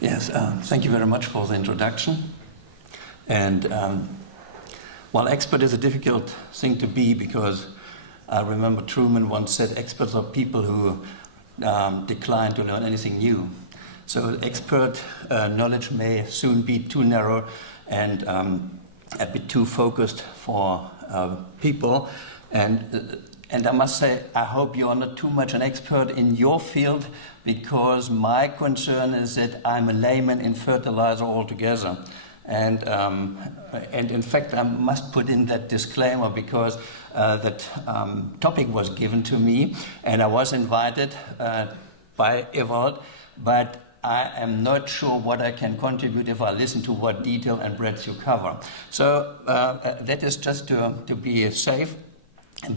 Yes, thank you very much for the introduction. And while expert is a difficult thing to be, because I remember Truman once said experts are people who decline to learn anything new. So expert knowledge may soon be too narrow and a bit too focused for people. And I must say, I hope you are not too much an expert in your field, because my concern is that I'm a layman in fertilizer altogether. And in fact, I must put in that disclaimer, because that topic was given to me and I was invited by Ewald, but I am not sure what I can contribute if I listen to what detail and breadth you cover. So that is just to be safe.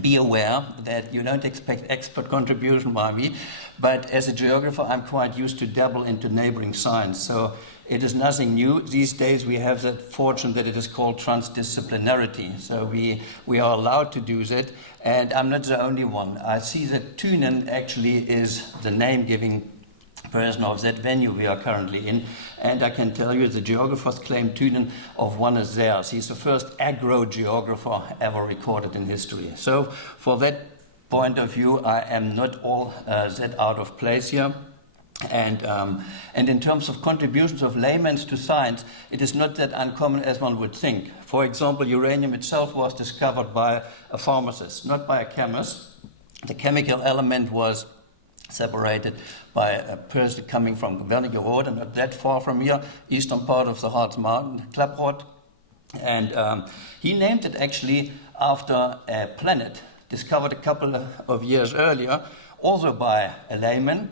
Be aware that you don't expect expert contribution by me, but as a geographer I'm quite used to dabble into neighboring science, so it is nothing new. These days we have the fortune that it is called transdisciplinarity, so we are allowed to do that, and I'm not the only one. I see that Thunen actually is the name-giving person of that venue we are currently in, and I can tell you the geographers claim Thunen of one is theirs. He's the first agro-geographer ever recorded in history. So for that point of view, I am not all that out of place here. And in terms of contributions of laymen to science, it is not that uncommon as one would think. For example, uranium itself was discovered by a pharmacist, not by a chemist. The chemical element was separated by a person coming from Wernigerode, not that far from here, eastern part of the Harz Mountain, Klaproth. And he named it actually after a planet discovered a couple of years earlier, also by a layman.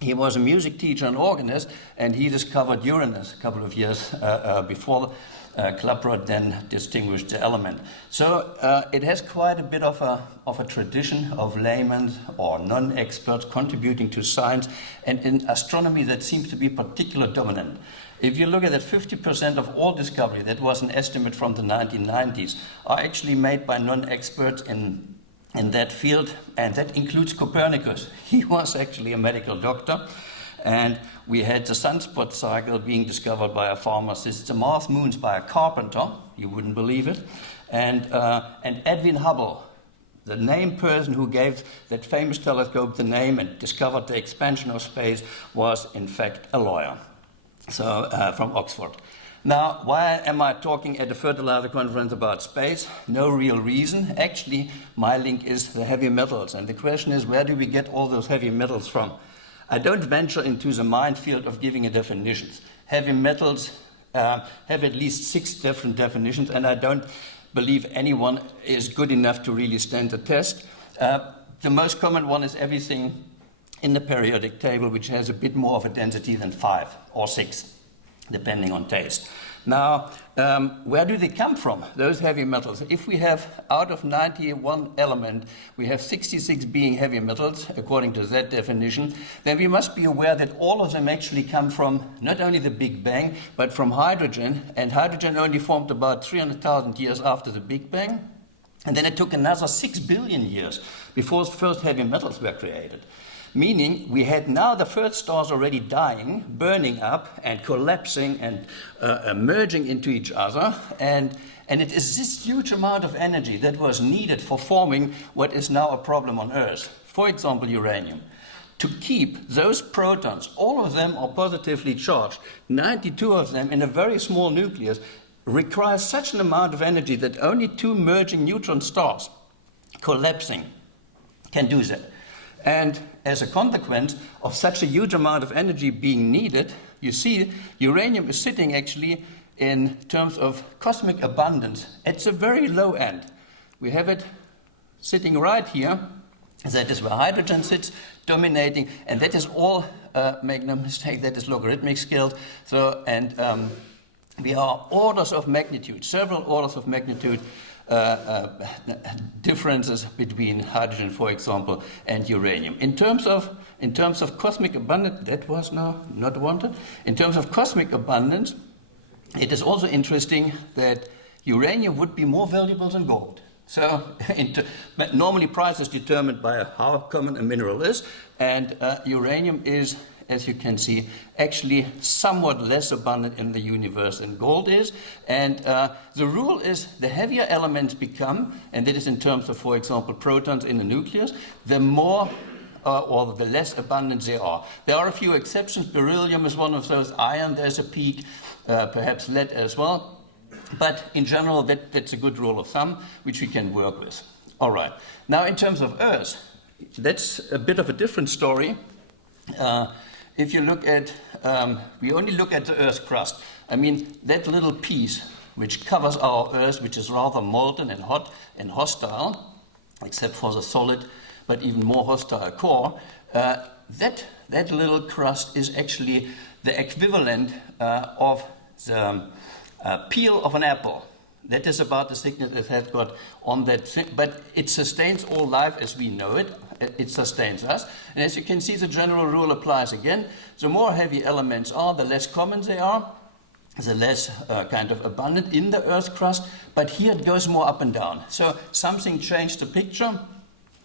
He was a music teacher and organist, and he discovered Uranus a couple of years before Klaproth then distinguished the element. So it has quite a bit of a tradition of laymen or non-experts contributing to science, and in astronomy that seems to be particularly dominant. If you look at that, 50% of all discovery, that was an estimate from the 1990s, are actually made by non-experts in that field, and that includes Copernicus. He was actually a medical doctor, and we had the sunspot cycle being discovered by a pharmacist, the Mars moons by a carpenter, you wouldn't believe it, and Edwin Hubble, the named person who gave that famous telescope the name and discovered the expansion of space, was in fact a lawyer, so from Oxford. Now, why am I talking at a fertilizer conference about space? No real reason. Actually, my link is the heavy metals, and the question is, where do we get all those heavy metals from? I don't venture into the minefield of giving a definitions. Heavy metals have at least 6 different definitions, and I don't believe anyone is good enough to really stand the test. The most common one is everything in the periodic table, which has a bit more of a density than 5 or 6, depending on taste. Now, where do they come from, those heavy metals? If we have, out of 91 elements, we have 66 being heavy metals, according to that definition, then we must be aware that all of them actually come from not only the Big Bang, but from hydrogen, and hydrogen only formed about 300,000 years after the Big Bang, and then it took another 6 billion years before the first heavy metals were created. Meaning we had now the first stars already dying, burning up and collapsing and merging into each other, and it is this huge amount of energy that was needed for forming what is now a problem on Earth. For example, uranium. To keep those protons, all of them are positively charged, 92 of them in a very small nucleus, requires such an amount of energy that only 2 merging neutron stars collapsing can do that. And as a consequence of such a huge amount of energy being needed, you see uranium is sitting actually in terms of cosmic abundance at the very low end. We have it sitting right here. That is where hydrogen sits, dominating, and that is all, make no mistake, that is logarithmic scaled. So, and we are orders of magnitude, several orders of magnitude differences between hydrogen, for example, and uranium. In terms of cosmic abundance, that was now not wanted. In terms of cosmic abundance, it is also interesting that uranium would be more valuable than gold. So normally price is determined by how common a mineral is, and uranium is as you can see, actually somewhat less abundant in the universe than gold is. And the rule is the heavier elements become, and that is in terms of, for example, protons in the nucleus, the more or the less abundant they are. There are a few exceptions. Beryllium is one of those. Iron, there's a peak. Perhaps lead as well. But in general, that's a good rule of thumb, which we can work with. All right. Now, in terms of Earth, that's a bit of a different story. If you look at, we only look at the Earth's crust. I mean, that little piece which covers our Earth, which is rather molten and hot and hostile, except for the solid, but even more hostile core, that little crust is actually the equivalent of the peel of an apple. That is about the thickness it has got on that thing, but it sustains all life as we know it. It sustains us. And as you can see, the general rule applies again. The more heavy elements are, the less common they are, the less kind of abundant in the Earth's crust, but here it goes more up and down. So something changed the picture.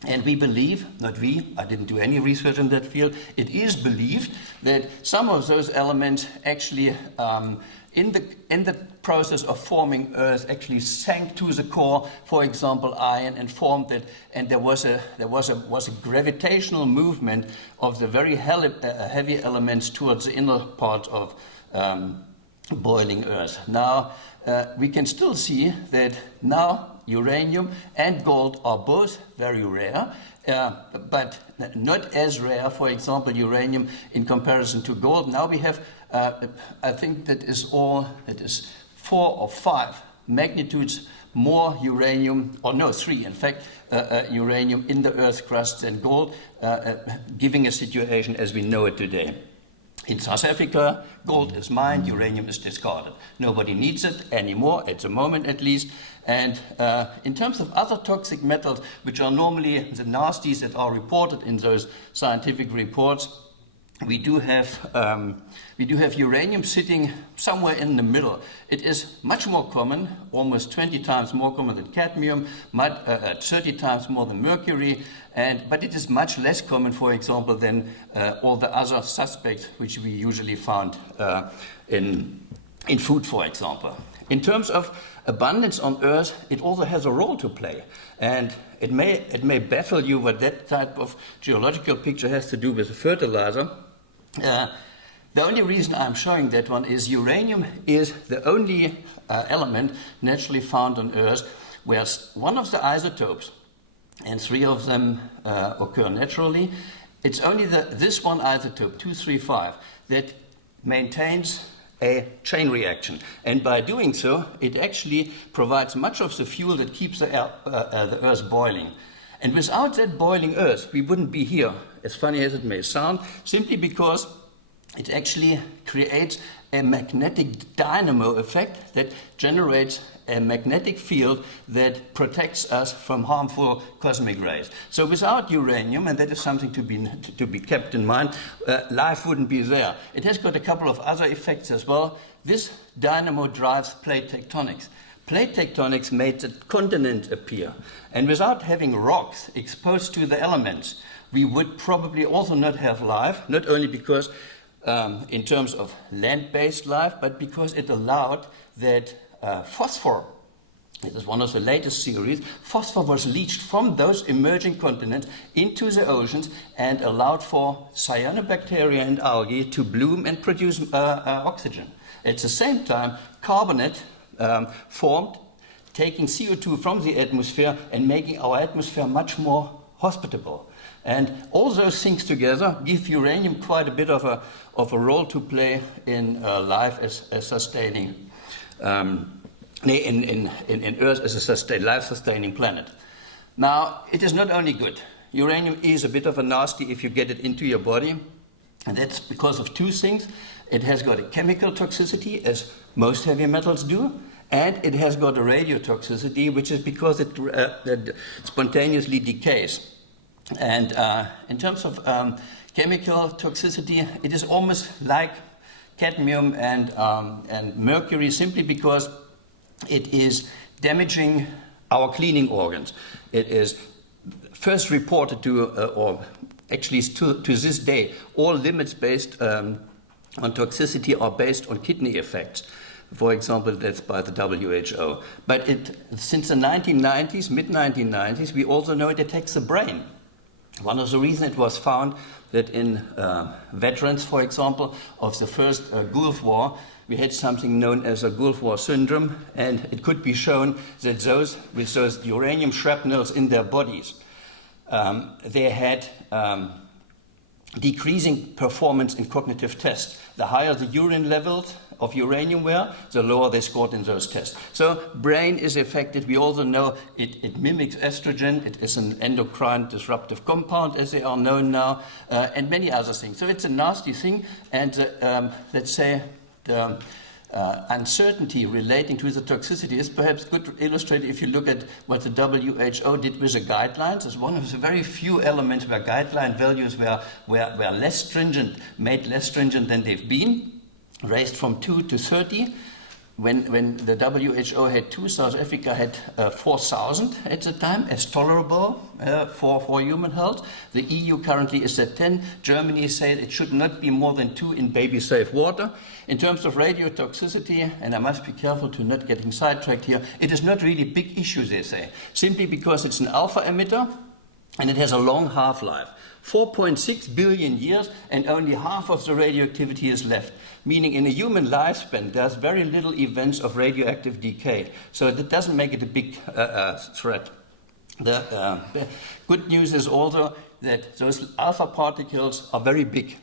And we believe, not we, I didn't do any research in that field, it is believed that some of those elements actually, in the process of forming Earth, actually sank to the core, for example, iron, and formed it, and there was a gravitational movement of the very heavy elements towards the inner part of boiling Earth. Now, we can still see that now uranium and gold are both very rare, but not as rare, for example, uranium in comparison to gold. Now we have, I think that is 4 or 5 magnitudes more uranium, or no, 3 in fact, uranium in the Earth's crust than gold, giving a situation as we know it today. In South Africa, gold is mined, uranium is discarded. Nobody needs it anymore, at the moment at least. And in terms of other toxic metals, which are normally the nasties that are reported in those scientific reports, we do have uranium sitting somewhere in the middle. It is much more common, almost 20 times more common than cadmium, 30 times more than mercury, but it is much less common, for example, than all the other suspects which we usually found in food, for example. In terms of abundance on Earth, it also has a role to play. And it may baffle you what that type of geological picture has to do with a fertilizer. The only reason I'm showing that one is uranium is the only element naturally found on Earth where one of the isotopes, and 3 of them occur naturally, it's only this one isotope, 235, that maintains a chain reaction. And by doing so, it actually provides much of the fuel that keeps the Earth boiling. And without that boiling Earth, we wouldn't be here, as funny as it may sound, simply because it actually creates a magnetic dynamo effect that generates a magnetic field that protects us from harmful cosmic rays. So without uranium, and that is something to be kept in mind, life wouldn't be there. It has got a couple of other effects as well. This dynamo drives plate tectonics. Plate tectonics made the continent appear. And without having rocks exposed to the elements, we would probably also not have life, not only because in terms of land-based life, but because it allowed that phosphor, this is one of the latest theories, phosphor was leached from those emerging continents into the oceans and allowed for cyanobacteria and algae to bloom and produce oxygen. At the same time, carbonate formed, taking CO2 from the atmosphere and making our atmosphere much more hospitable. And all those things together give uranium quite a bit of a role to play in life as sustaining, in Earth as a life-sustaining planet. Now, it is not only good. Uranium is a bit of a nasty if you get it into your body, and that's because of 2 things. It has got a chemical toxicity, as most heavy metals do, and it has got a radiotoxicity, which is because it spontaneously decays. And in terms of chemical toxicity, it is almost like cadmium and mercury, simply because it is damaging our cleaning organs. It is first reported to, or actually to this day, all limits based on toxicity are based on kidney effects. For example, that's by the WHO. But since the 1990s, mid-1990s, we also know it attacks the brain. One of the reasons it was found that in veterans, for example, of the first Gulf War, we had something known as a Gulf War syndrome, and it could be shown that those with those uranium shrapnels in their bodies, they had decreasing performance in cognitive tests. The higher the urine levels of uranium were, the lower they scored in those tests. So brain is affected. We also know it mimics estrogen. It is an endocrine disruptive compound, as they are known now, and many other things. So it's a nasty thing, and let's say the uncertainty relating to the toxicity is perhaps good illustrated if you look at what the WHO did with the guidelines. It's one of the very few elements where guideline values were less stringent, made less stringent than they've been, raised from 2 to 30. When the WHO had 2, South Africa had 4,000 at the time as tolerable for human health. The EU currently is at 10. Germany said it should not be more than 2 in baby-safe water. In terms of radiotoxicity, and I must be careful to not getting sidetracked here, it is not really a big issue, they say, simply because it's an alpha emitter and it has a long half-life. 4.6 billion years, and only half of the radioactivity is left. Meaning in a human lifespan, there's very little events of radioactive decay. So that doesn't make it a big threat. The good news is also that those alpha particles are very big.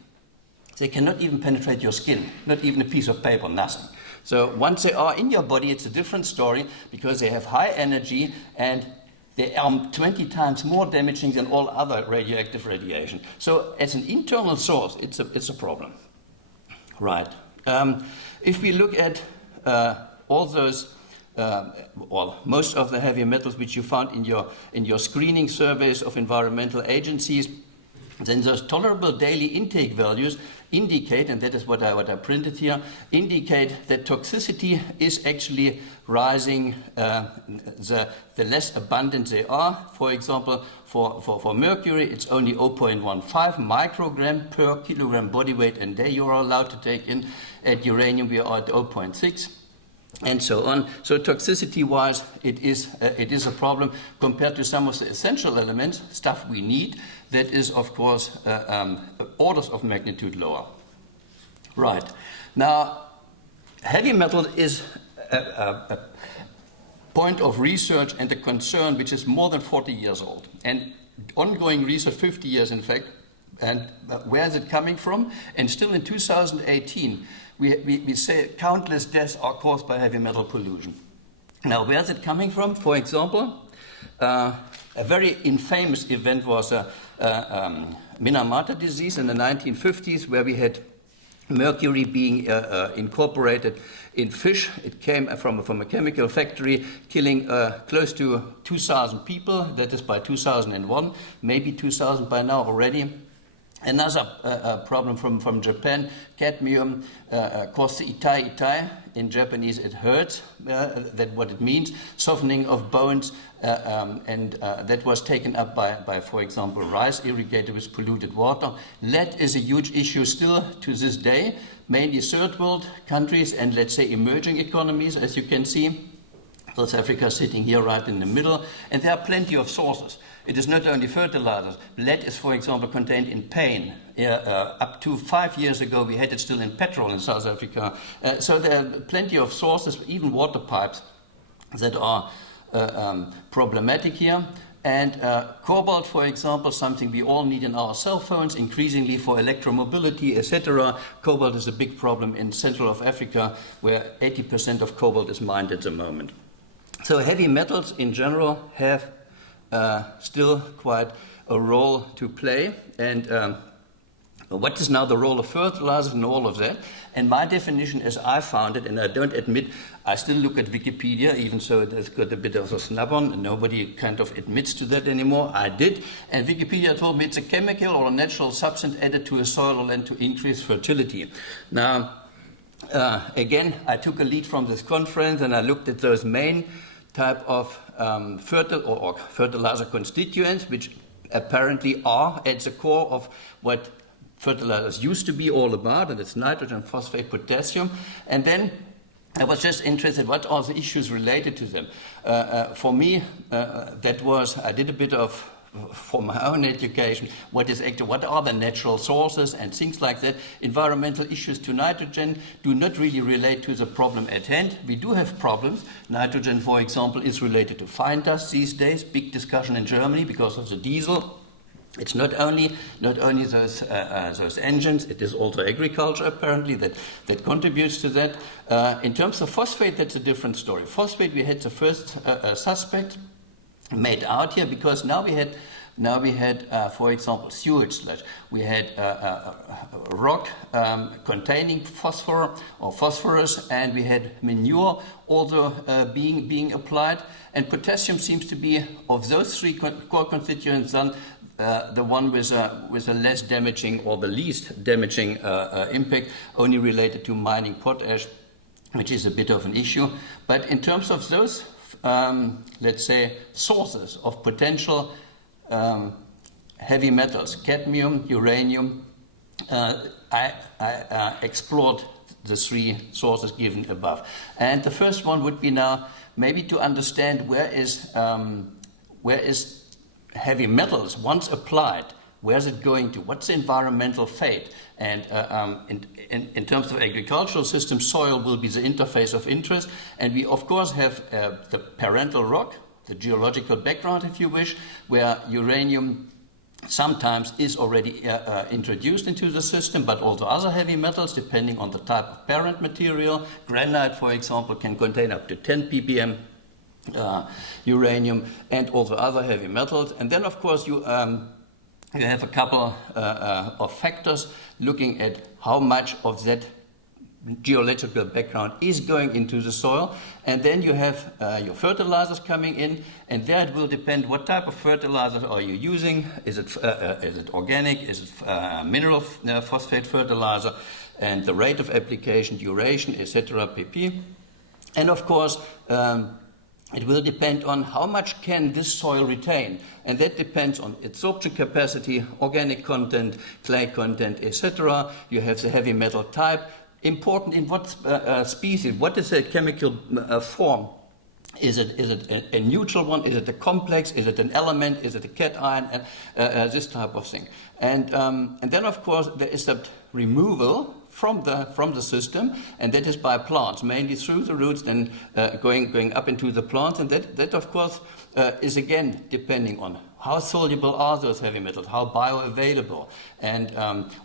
They cannot even penetrate your skin, not even a piece of paper, nothing. So once they are in your body, it's a different story because they have high energy and they are 20 times more damaging than all other radioactive radiation. So as an internal source, it's a problem. Right. If we look at all those, or most of the heavy metals which you found in your screening surveys of environmental agencies, then those tolerable daily intake values indicate, and that is what I printed here, indicate that toxicity is actually rising the less abundant they are. For example, for mercury, it's only 0.15 microgram per kilogram body weight and day you are allowed to take in. At uranium, we are at 0.6. And so on. So toxicity-wise, it is a problem compared to some of the essential elements, stuff we need, that is, of course, orders of magnitude lower. Right. Now, heavy metal is a point of research and a concern which is more than 40 years old. And ongoing research, 50 years in fact, and where is it coming from? And still in 2018, we say countless deaths are caused by heavy metal pollution. Now, where is it coming from? For example, a very infamous event was Minamata disease in the 1950s, where we had mercury being incorporated in fish. It came from a chemical factory, killing close to 2,000 people. That is by 2001, maybe 2,000 by now already. Another problem from Japan, cadmium caused the itai. In Japanese it hurts, that what it means, softening of bones, and that was taken up by, for example, rice irrigated with polluted water. Lead is a huge issue still to this day, mainly third world countries and, let's say, emerging economies, as you can see. South Africa sitting here right in the middle, and there are plenty of sources. It is not only fertilizers. Lead is, for example, contained in paint. Up to 5 years ago, we had it still in petrol in South Africa. So there are plenty of sources, even water pipes, that are problematic here. And cobalt, for example, something we all need in our cell phones, increasingly for electromobility, etc. Cobalt is a big problem in Central of Africa, where 80% of cobalt is mined at the moment. So heavy metals in general have still quite a role to play. And what is now the role of fertilizers and all of that? And my definition as I found it, and I don't admit, I still look at Wikipedia, even so it has got a bit of a snub on, and nobody kind of admits to that anymore. I did. And Wikipedia told me it's a chemical or a natural substance added to a soil or land to increase fertility. Now, again, I took a lead from this conference and I looked at those main type of fertilizer constituents, which apparently are at the core of what fertilizers used to be all about, and it's nitrogen, phosphate, potassium. And then I was just interested, what are the issues related to them? For me, I did a bit of, for my own education, what are the natural sources and things like that. Environmental issues to nitrogen do not really relate to the problem at hand. We do have problems. Nitrogen, for example, is related to fine dust these days. Big discussion in Germany because of the diesel. It's not only those engines, it is also agriculture apparently that contributes to that. In terms of phosphate, that's a different story. Phosphate, we had the first suspect made out here because now we had, for example, sewage sludge. We had rock containing phosphorus, and we had manure also being applied. And potassium seems to be, of those three core constituents, the one with a less damaging or the least damaging impact, only related to mining potash, which is a bit of an issue. But in terms of those, let's say, sources of potential heavy metals, cadmium, uranium, I explored the three sources given above. And the first one would be now maybe to understand where is heavy metals, once applied, where's it going to? What's the environmental fate? And in terms of agricultural systems, soil will be the interface of interest. And we, of course, have the parental rock, the geological background, if you wish, where uranium sometimes is already introduced into the system, but also other heavy metals, depending on the type of parent material. Granite, for example, can contain up to 10 ppm. Uranium and also other heavy metals. And then, of course, you have a couple of factors looking at how much of that geological background is going into the soil. And then you have your fertilizers coming in, and there it will depend what type of fertilizer are you using. Is it organic? Is it mineral phosphate fertilizer? And the rate of application, duration, etc. pp. And of course, it will depend on how much can this soil retain, and that depends on absorption capacity, organic content, clay content, etc. You have the heavy metal type. Important in what species, what is the chemical form? Is it a neutral one? Is it a complex? Is it an element? Is it a cation? And this type of thing. And then, of course, there is that removal from the system, and that is by plants, mainly through the roots, then going up into the plants, and that of course is again depending on how soluble are those heavy metals, how bioavailable, and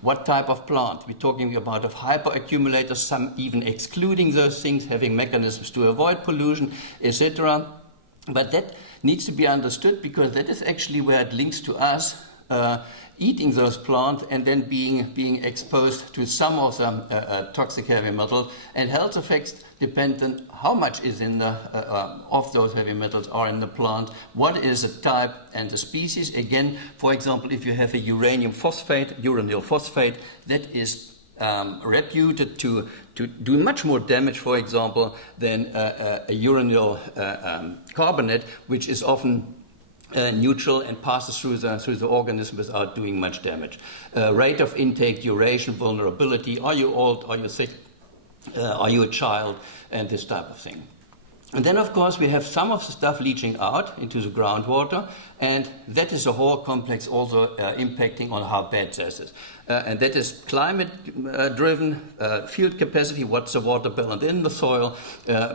what type of plant. We're talking about of hyperaccumulators, some even excluding those things, having mechanisms to avoid pollution, etc. But that needs to be understood because that is actually where it links to us eating those plants and then being exposed to some of them toxic heavy metals, and health effects depend on how much is in the of those heavy metals are in the plant, what is the type and the species. Again, for example, if you have a uranium phosphate, uranyl phosphate, that is reputed to do much more damage, for example, than a uranyl carbonate, which is often neutral and passes through the organism without doing much damage. Rate of intake, duration, vulnerability, are you old, are you sick, are you a child, and this type of thing. And then, of course, we have some of the stuff leaching out into the groundwater, and that is a whole complex also impacting on how bad this is. And that is climate-driven, field capacity, what's the water balance in the soil.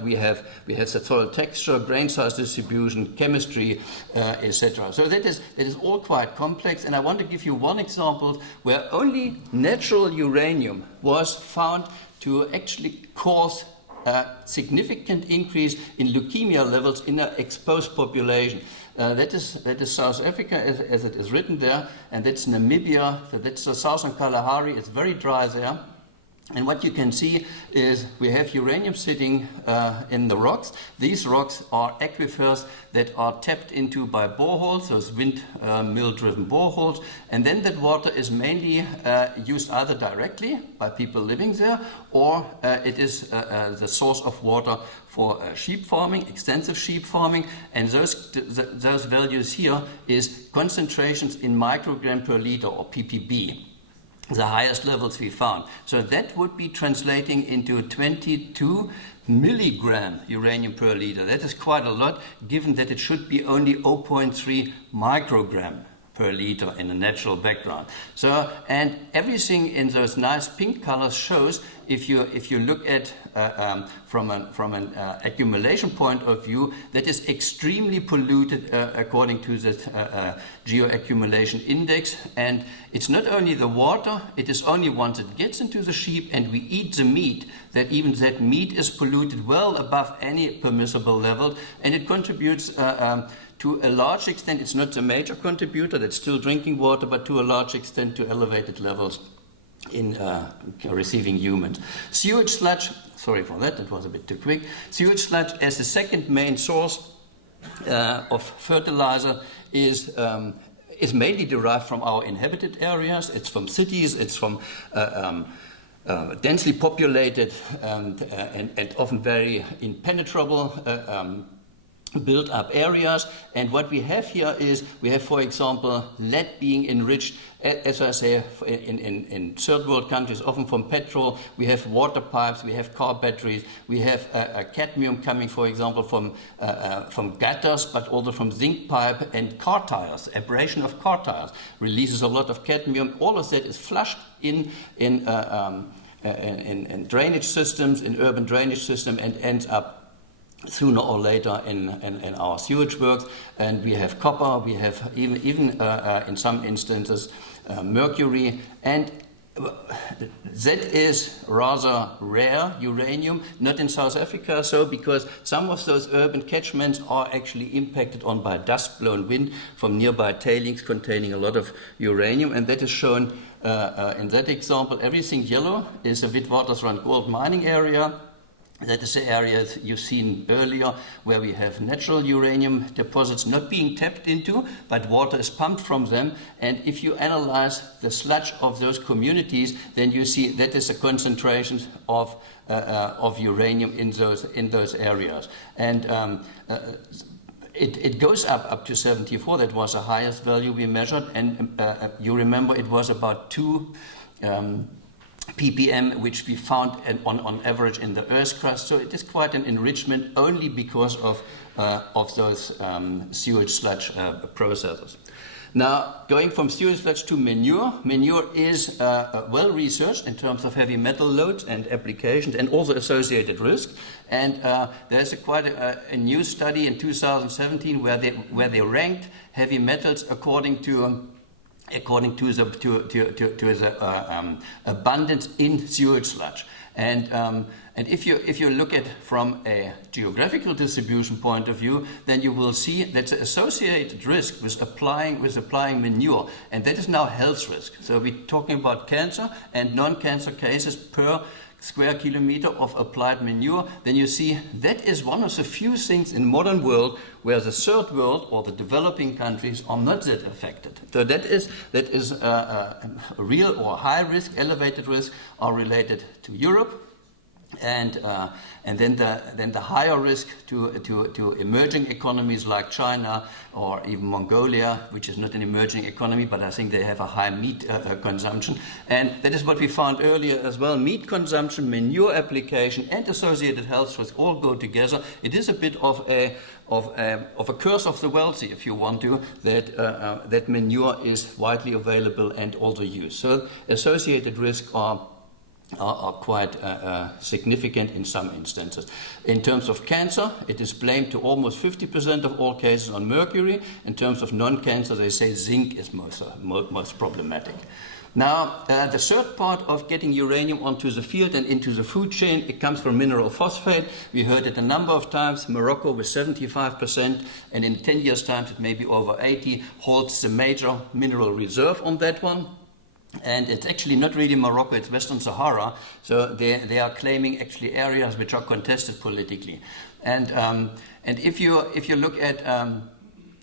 We have the soil texture, grain size distribution, chemistry, etc. So that is all quite complex, and I want to give you one example where only natural uranium was found to actually cause a significant increase in leukemia levels in an exposed population. That is South Africa, as it is written there, and that's Namibia, that's the southern Kalahari. It's very dry there. And what you can see is we have uranium sitting in the rocks. These rocks are aquifers that are tapped into by boreholes, those windmill-driven boreholes, and then that water is mainly used either directly by people living there, or it is the source of water for sheep farming, extensive sheep farming, and those values here is concentrations in microgram per liter, or ppb. The highest levels we found. So that would be translating into 22 milligram uranium per liter. That is quite a lot, given that it should be only 0.3 microgram per liter in the natural background. So, and everything in those nice pink colors shows, if you look at from an accumulation point of view, that is extremely polluted according to the geoaccumulation index. And it's not only the water, it is only once it gets into the sheep and we eat the meat, that even that meat is polluted well above any permissible level, and it contributes to a large extent. It's not a major contributor, that's still drinking water, but to a large extent to elevated levels in receiving humans. Sewage sludge, sorry for that, that was a bit too quick. Sewage sludge as the second main source of fertilizer is mainly derived from our inhabited areas. It's from cities, it's from densely populated and often very impenetrable built-up areas. And what we have here is, we have, for example, lead being enriched, as I say, in third world countries, often from petrol. We have water pipes, we have car batteries, we have cadmium coming, for example, from gutters, but also from zinc pipe and car tires. Abrasion of car tires releases a lot of cadmium. All of that is flushed in drainage systems, in urban drainage system, and ends up sooner or later in our sewage works. And we have copper, we have even in some instances mercury, and that is rather rare uranium, not in South Africa, so because some of those urban catchments are actually impacted on by dust-blown wind from nearby tailings containing a lot of uranium, and that is shown in that example. Everything yellow is a Witwatersrand gold mining area. That is the areas you've seen earlier where we have natural uranium deposits not being tapped into, but water is pumped from them. And if you analyze the sludge of those communities, then you see that is a concentration of uranium in those areas. And it goes up to 74. That was the highest value we measured. And you remember it was about 2 ppm, which we found on average in the Earth's crust. So it is quite an enrichment only because of those sewage sludge processes. Now, going from sewage sludge to manure, manure is well researched in terms of heavy metal loads and applications and also associated risk. And there's quite a new study in 2017 where they ranked heavy metals according to the abundance in sewage sludge. And if you look at from a geographical distribution point of view, then you will see that's an associated risk with applying manure, and that is now health risk. So we're talking about cancer and non-cancer cases per square kilometer of applied manure. Then you see that is one of the few things in modern world where the third world or the developing countries are not that affected. So that is real or high risk, elevated risk are related to Europe. And then the higher risk to emerging economies like China or even Mongolia, which is not an emerging economy, but I think they have a high meat consumption. And that is what we found earlier as well. Meat consumption, manure application, and associated health risks all go together. It is a bit of a curse of the wealthy, if you want to, that manure is widely available and also used. So associated risks are quite significant in some instances. In terms of cancer, it is blamed to almost 50% of all cases on mercury. In terms of non-cancer, they say zinc is most problematic. Now, the third part of getting uranium onto the field and into the food chain, it comes from mineral phosphate. We heard it a number of times. Morocco with 75%, and in 10 years' time, it may be over 80, holds the major mineral reserve on that one. And it's actually not really Morocco, it's Western Sahara. So they are claiming actually areas which are contested politically. And if you look at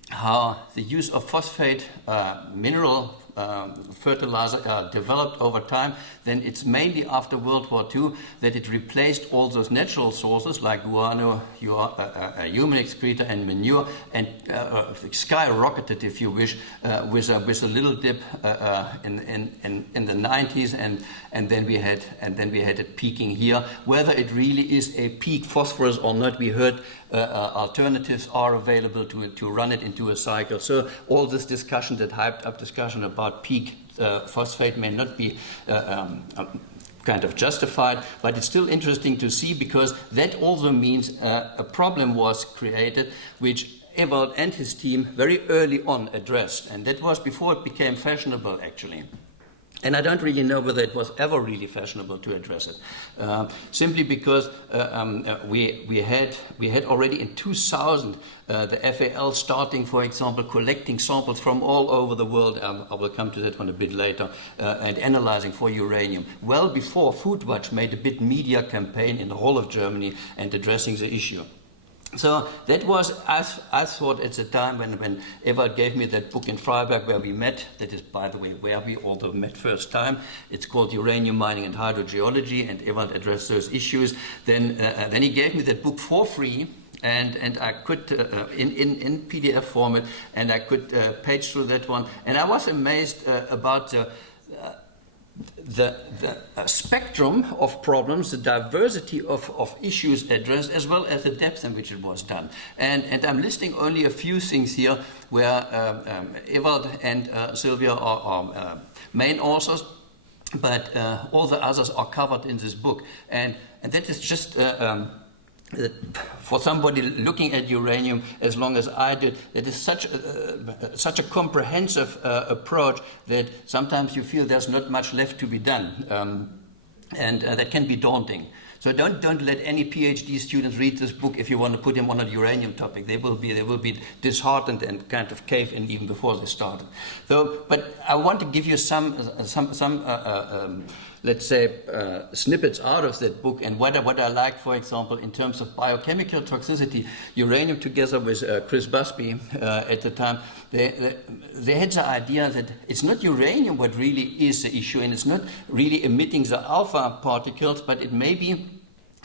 how the use of phosphate mineral fertilizer developed over time, then it's mainly after World War II that it replaced all those natural sources like guano, human excreta and manure, and skyrocketed, if you wish, with a little dip in the 90s, and then we had it peaking here. Whether it really is a peak phosphorus or not, we heard alternatives are available to run it into a cycle. So all this discussion, that hyped up discussion about peak phosphate, may not be kind of justified, but it's still interesting to see, because that also means a problem was created which Ewald and his team very early on addressed, and that was before it became fashionable actually. And I don't really know whether it was ever really fashionable to address it, simply because we had already in 2000 the FAL starting, for example, collecting samples from all over the world. I will come to that one a bit later, and analyzing for uranium. Well before Foodwatch made a big media campaign in the whole of Germany and addressing the issue. So that was, I thought at the time when Ewald gave me that book in Freiberg where we met, that is, by the way, where we also met first time. It's called Uranium Mining and Hydrogeology, and Ewald addressed those issues. Then he gave me that book for free, and I could, in PDF format, and I could page through that one. And I was amazed about the spectrum of problems, the diversity of issues addressed, as well as the depth in which it was done. And I'm listing only a few things here where Ewald and Sylvia are main authors, but all the others are covered in this book. And that is just for somebody looking at uranium as long as I did, it is such a comprehensive approach that sometimes you feel there's not much left to be done, and that can be daunting. So don't let any PhD students read this book if you want to put them on a uranium topic. They will be disheartened and kind of cave in even before they start. So, but I want to give you some let's say, snippets out of that book, and what I liked, for example, in terms of biochemical toxicity. Uranium, together with Chris Busby at the time, they had the idea that it's not uranium what really is the issue, and it's not really emitting the alpha particles, but it may be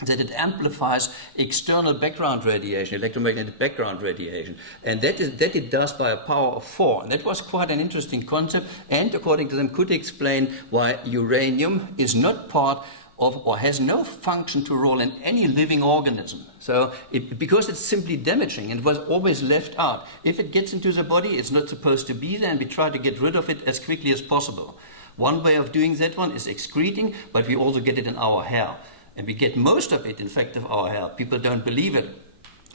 that it amplifies external background radiation, electromagnetic background radiation, and that it does by a power of 4. And that was quite an interesting concept, and according to them could explain why uranium is not part of, or has no function to role in any living organism. So because it's simply damaging, and it was always left out. If it gets into the body, it's not supposed to be there, and we try to get rid of it as quickly as possible. One way of doing that one is excreting, but we also get it in our hair. And we get most of it, in fact, of our hair. People don't believe it.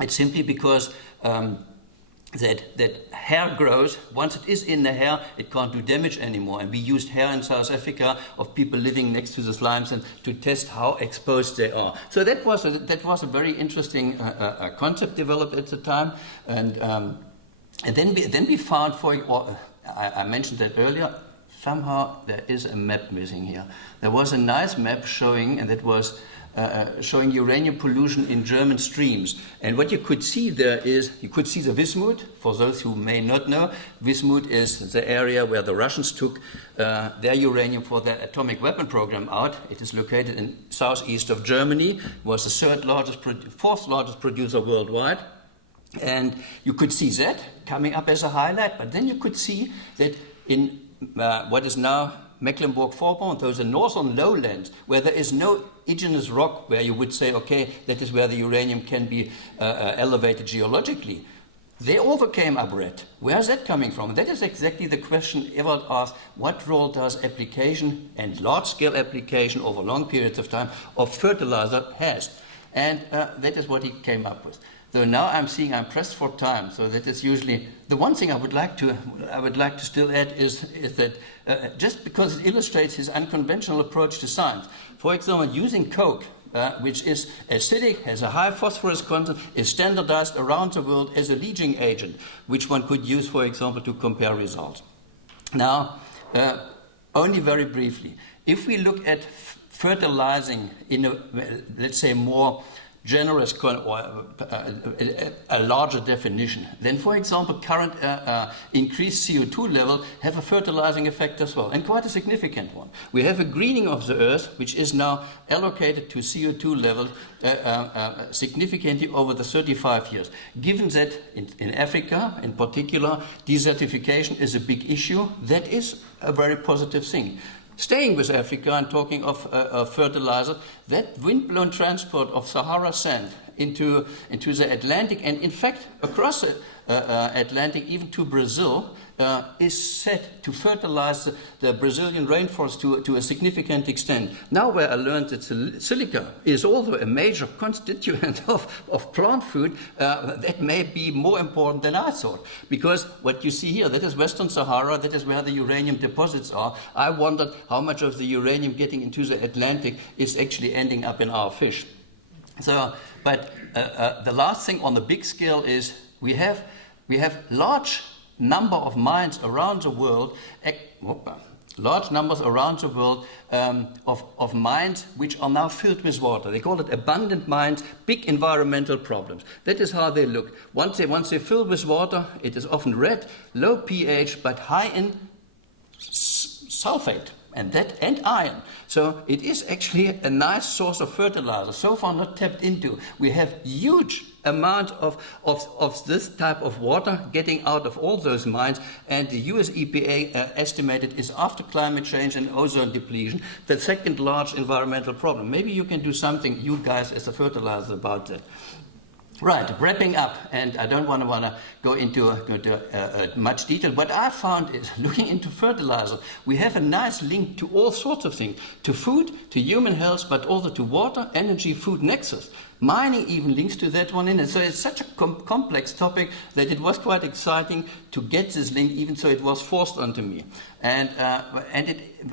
It's simply because that hair grows. Once it is in the hair, it can't do damage anymore. And we used hair in South Africa of people living next to the slimes and to test how exposed they are. So that was a very interesting concept developed at the time. And then we found, I mentioned that earlier. Somehow there is a map missing here. There was a nice map showing, and that was showing uranium pollution in German streams. And what you could see there is, you could see the Wismut. For those who may not know, Wismut is the area where the Russians took their uranium for their atomic weapon program out. It is located in southeast of Germany. It was the fourth largest producer worldwide. And you could see that coming up as a highlight. But then you could see that in what is now Mecklenburg-Vorpommern, those are northern lowlands, where there is no igneous rock where you would say, okay, that is where the uranium can be elevated geologically. They also came up red. Where is that coming from? That is exactly the question Ewald asked. What role does application and large-scale application over long periods of time of fertilizer has? And that is what he came up with. So now I'm pressed for time. So that is usually the one thing I would like to still add is that just because it illustrates his unconventional approach to science. For example, using coke, which is acidic, has a high phosphorus content, is standardized around the world as a leaching agent, which one could use, for example, to compare results. Now, Only very briefly. If we look at fertilizing in a, let's say, more generous or a larger definition, then, for example, current increased CO2 level have a fertilizing effect as well, and quite a significant one. We have a greening of the earth, which is now allocated to CO2 levels significantly over the 35 years. Given that in Africa, in particular, desertification is a big issue, that is a very positive thing. Staying with Africa and talking of fertilizer, that wind-blown transport of Sahara sand into the Atlantic, and in fact across the Atlantic, even to Brazil, is set to fertilize the Brazilian rainforest to a significant extent. Now where I learned that silica is also a major constituent of plant food, that may be more important than I thought. Because what you see here, that is Western Sahara, that is where the uranium deposits are. I wondered how much of the uranium getting into the Atlantic is actually ending up in our fish. So, but the last thing on the big scale is we have large number of mines around the world, large numbers around the world of mines which are now filled with water. They call it abundant mines, big environmental problems. That is how they look. Once they fill with water, it is often red, low pH, but high in sulfate and iron. So it is actually a nice source of fertilizer, so far not tapped into. We have huge amount of this type of water getting out of all those mines, and the US EPA estimated is, after climate change and ozone depletion, the second large environmental problem. Maybe you can do something, you guys as a fertilizer, about that. Right, wrapping up, and I don't want to go into much detail. What I found is, looking into fertilizer, we have a nice link to all sorts of things, to food, to human health, but also to water, energy, food nexus. Mining even links to that one in it. So it's such a complex topic that it was quite exciting to get this link, even so it was forced onto me. And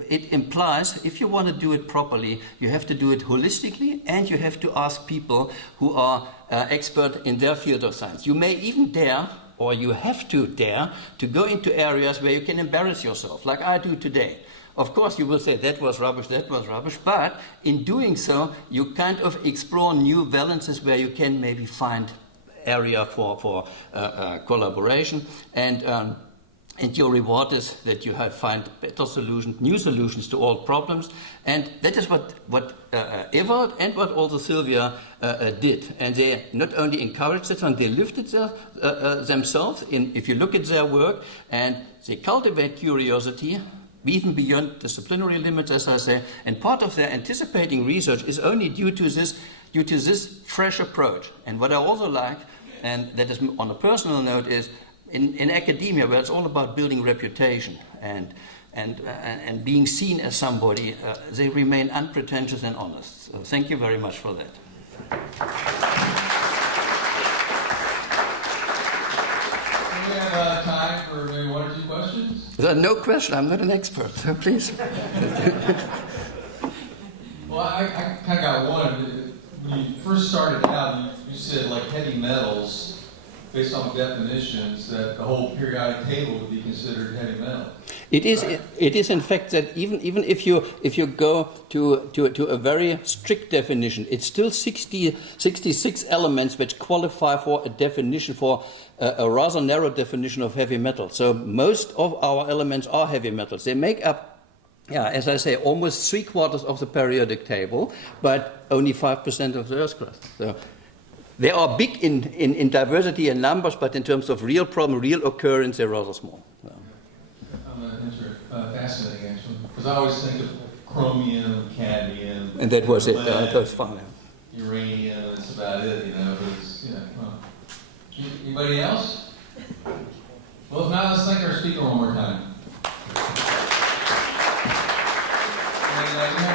it implies, if you want to do it properly, you have to do it holistically, and you have to ask people who are expert in their field of science. You may even dare, or you have to dare, to go into areas where you can embarrass yourself, like I do today. Of course, you will say that was rubbish, but in doing so, you kind of explore new balances where you can maybe find area for collaboration, and your reward is that you find better solutions, new solutions to all problems, and that is what Evert and what also Sylvia did. And they not only encouraged it, and they lifted themselves in. If you look at their work, and they cultivate curiosity, even beyond disciplinary limits, as I say, and part of their anticipating research is only due to this fresh approach. And what I also like, and that is on a personal note, is in academia, where it's all about building reputation and being seen as somebody, they remain unpretentious and honest. So thank you very much for that. We have time for maybe one or two questions. There are no questions. I'm not an expert, so please. Well, I kind of got one. When you first started out, you said like heavy metals, based on definitions, that the whole periodic table would be considered heavy metal. It is in fact that even if you go to a very strict definition, it's still 66 elements which qualify for a definition, for a rather narrow definition of heavy metal. So most of our elements are heavy metals. They make up, as I say, almost 3/4 of the periodic table, but only 5% of the Earth's crust. So they are big in diversity and numbers, but in terms of real problem, real occurrence, they're rather small. So. Fascinating, actually, because I always think of chromium, cadmium, and that was lead, it. That was fun. Uranium. That's about it. Anybody else? Well, if not, let's thank our speaker one more time.